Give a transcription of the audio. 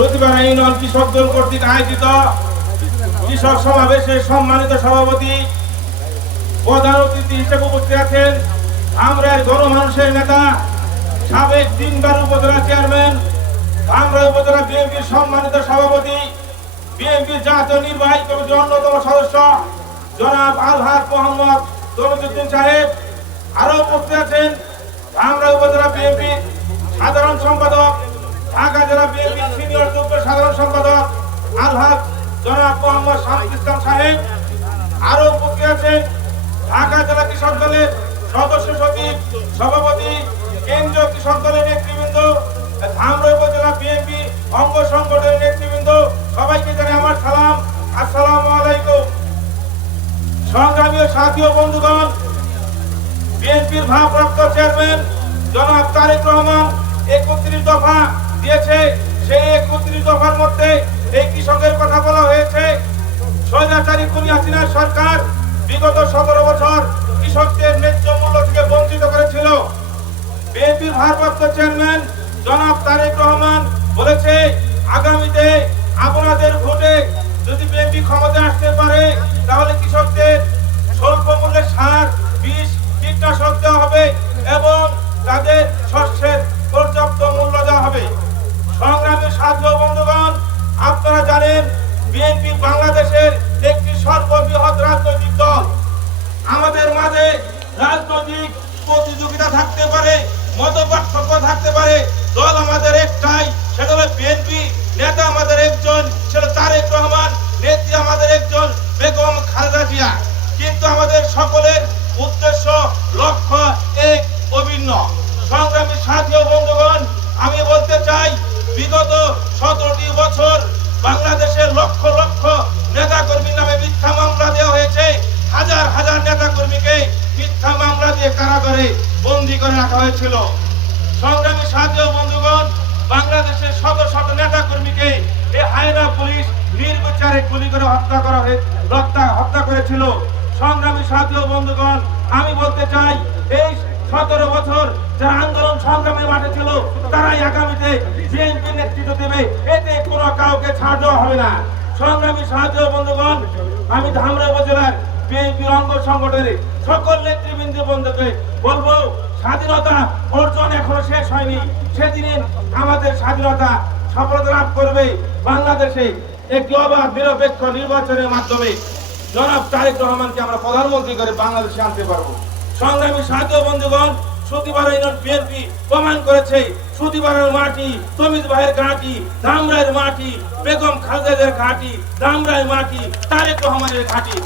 প্রতিবার ইউনিয়ন কৃষক দল কর্তৃক আয়োজিত কৃষক সমাবেশে সম্মানিত সভাপতি প্রধান অতিথি হিসেবে উপস্থিত আছেন ধামরাইয়ের গণমানুষের নেতা সাবেক 3 বার উপজেলা চেয়ারম্যান ধামরাই উপজেলা বিএনপির সম্মানিত সভাপতি বিএনপির জাতীয় নির্বাহী কমিটির অন্যতম সদস্য জনাব আলহাজ মোহাম্মদ তমিজউদ্দিন সাহেব। আরো উপস্থিত আছেন ধামরাই উপজেলা বিএনপির সাধারণ সম্পাদক ঢাকা জেলা বিএনপির সিনিয়র যুগ্ম সাধারণ সম্পাদক আলহাজ জনাব মোহাম্মদ শামসুল ইসলাম সাহেব। আরো উপস্থিত আছেন ঢাকা জেলা কৃষক দলের সদস্য সচিব সভাপতি কেন্দ্রীয় কৃষক দলের নেতৃবৃন্দ ধামরাই উপজেলা বিএনপি অঙ্গ সংগঠনের নেতৃবৃন্দ, সবাইকে জানাই আমার সালাম, আসসালামু আলাইকুম। সংগ্রামী সাথী ও বন্ধুগণ, বিএনপির ভারপ্রাপ্ত চেয়ারম্যান জনাব তারেক রহমান 31 দফা দিয়েছে। সেই 31 দফার মধ্যে এই কৃষকের কথা বলা হয়েছে। স্বৈরাচারী খুনি হাসিনার সরকার বিগত 17 বছর কৃষকদের ন্যায্য মূল্য থেকে বঞ্চিত করেছিল। বিএনপির ভারপ্রাপ্ত চেয়ারম্যান জনাব তারেক রহমান বলেছে, আগামীতে আপনাদের ভোটে যদি বিএনপি ক্ষমতায় আসতে পারে তাহলে কৃষকদের স্বল্প মূল্যে সার, বীজ, কীটনাশক দেওয়া হবে এবং তাদের শস্যের পর্যাপ্ত মূল্য দেওয়া হবে। সংগ্রামী সাথী ও বন্ধুগণ, আপনারা জানেন বিএনপি বাংলাদেশের একটি সর্ববৃহৎ রাজনৈতিক দল। আমাদের মাঝে রাজনৈতিক প্রতিযোগিতা থাকতে পারে, মতপার্থক্য থাকতে পারে, দল আমাদের একটাই, সেটা হলো বিএনপি। নেতা আমাদের একজন, সেটা তারেক রহমান। নেত্রী আমাদের একজন, বেগম খালেদা জিয়া। কিন্তু আমাদের সকলের উদ্দেশ্য, লক্ষ্য এক, অভিন্ন। সংগ্রামী সাথী ও বন্ধুগণ, আমি বলতে চাই বিগত 17টি বছর বাংলাদেশের লক্ষ লক্ষ নেতাকর্মীর নামে মিথ্যা মামলা দেওয়া হয়েছে। হাজার হাজার নেতাকর্মীকে মিথ্যা মামলা দিয়ে কারাগারে বন্দী করে রাখা হয়েছিল। সংগ্রামী সাথী ও বন্ধুগণ, বাংলাদেশের শত শত নেতাকর্মীকে এই হায়না পুলিশ নির্বিচারে গুলি করে হত্যা করেছিল। সংগ্রামী সাথী ও বন্ধুগণ, আমি বলতে চাই এই 17 বছর যারা আন্দোলন সংগ্রামের মাঠে ছিল তারাই আগামীতে বিএনপি নেতৃত্ব দেবে, এতে কোনো কাউকে ছাড় দেওয়া হবে না। সংগ্রামী সাথী ও বন্ধুগণ, আমি ধামরাই উপজেলার বিএনপির অঙ্গ সংগঠনের সকল নেতৃবৃন্দ বন্ধুকে বলবো, স্বাধীনতা অর্জন এখনো শেষ হয়নি। সেদিন আমাদের স্বাধীনতা সফলতা লাভ করবে বাংলাদেশে একটি অবাধ নিরপেক্ষ নির্বাচনের মাধ্যমে জনাব তারেক রহমানকে আমরা প্রধানমন্ত্রী করে বাংলাদেশে আনতে পারবো। সংগ্রামী সাথী ও বন্ধুগণ, সুতিবার বিএনপি প্রমাণ করেছে সুতিবারের মাটি তমিজ ভাইয়ের ঘাঁটি, ধামরাইয়ের মাটি বেগম খালেদা জিয়ার ঘাঁটি, ধামরাইয়ের মাটি তারেক রহমানের ঘাঁটি।